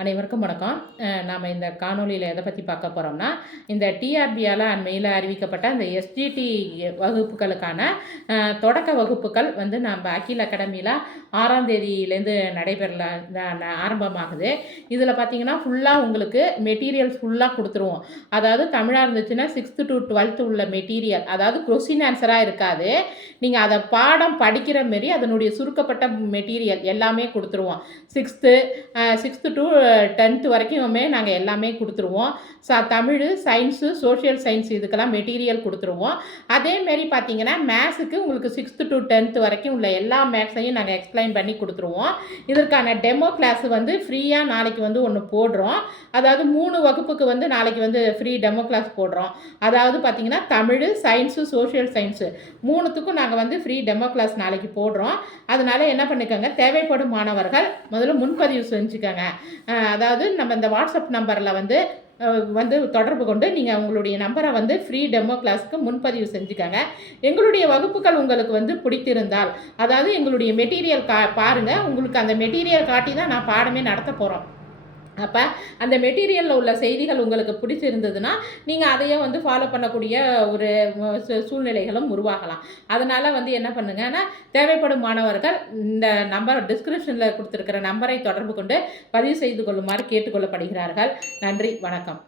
அனைவருக்கும் வணக்கம். நாம் இந்த காணொலியில் எதை பற்றி பார்க்க போகிறோம்னா, இந்த டிஆர்பியால் அண்மையில் அறிவிக்கப்பட்ட அந்த எஸ்ஜிடி வகுப்புகளுக்கான தொடக்க வகுப்புகள் வந்து நம்ம அகில் அகாடமியில் 6ஆம் தேதியிலேருந்து ஆரம்பமாகுது. இதில் பார்த்தீங்கன்னா ஃபுல்லாக உங்களுக்கு மெட்டீரியல்ஸ் ஃபுல்லாக கொடுத்துருவோம். அதாவது தமிழாக இருந்துச்சுன்னா 6th to 12th உள்ள மெட்டீரியல், அதாவது கொஸ்டின் ஆன்சராக இருக்காது. நீங்கள் அதை பாடம் படிக்கிற மாரி அதனுடைய சுருக்கப்பட்ட மெட்டீரியல் எல்லாமே கொடுத்துருவோம். 6th to 10th வரைக்குமே நாங்கள் எல்லாமே கொடுத்துருவோம். தமிழ், சயின்ஸு, சோஷியல் சயின்ஸ் இதுக்கெல்லாம் மெட்டீரியல் கொடுத்துருவோம். அதேமாரி பார்த்தீங்கன்னா மேக்ஸுக்கு உங்களுக்கு 6th to 10th வரைக்கும் உள்ள எல்லா மேக்ஸையும் நாங்கள் எக்ஸ்பிளைன் பண்ணி கொடுத்துருவோம். இதற்கான டெமோ கிளாஸ் வந்து ஃப்ரீயாக நாளைக்கு வந்து ஒன்று போடுறோம். அதாவது 3 வகுப்புக்கு வந்து நாளைக்கு வந்து ஃப்ரீ டெமோ கிளாஸ் போடுறோம். அதாவது பார்த்தீங்கன்னா தமிழ், சயின்ஸு, சோஷியல் சயின்ஸு 3த்துக்கும் நாங்கள் வந்து ஃப்ரீ டெமோ கிளாஸ் நாளைக்கு போடுறோம். அதனால் என்ன பண்ணிக்கோங்க, தேவைப்படும் மாணவர்கள் முதல்ல முன்பதிவு செஞ்சுக்கோங்க. அதாவது நம்ம இந்த வாட்ஸ்அப் நம்பரில் வந்து தொடர்பு கொண்டு நீங்கள் உங்களுடைய நம்பரை வந்து ஃப்ரீ டெமோ கிளாஸுக்கு முன்பதிவு செஞ்சுக்கோங்க. எங்களுடைய வகுப்புகள் உங்களுக்கு வந்து பிடித்திருந்தால், அதாவது எங்களுடைய மெட்டீரியல் பாருங்கள். உங்களுக்கு அந்த மெட்டீரியல் காட்டி தான் நான் பாடமே நடத்த போகிறோம். அப்போ அந்த மெட்டீரியலில் உள்ள செய்திகள் உங்களுக்கு பிடிச்சிருந்ததுன்னா நீங்கள் அதையே வந்து ஃபாலோ பண்ணக்கூடிய ஒரு சூழ்நிலைகளும் உருவாகலாம். அதனால் வந்து என்ன பண்ணுங்கன்னா, தேவைப்படும் மாணவர்கள் இந்த நம்பர் டிஸ்கிரிப்ஷனில் கொடுத்துருக்கிற நம்பரை தொடர்பு கொண்டு பதிவு செய்து கொள்ளுமாறு கேட்டுக்கொள்ளப்படுகிறார்கள். நன்றி, வணக்கம்.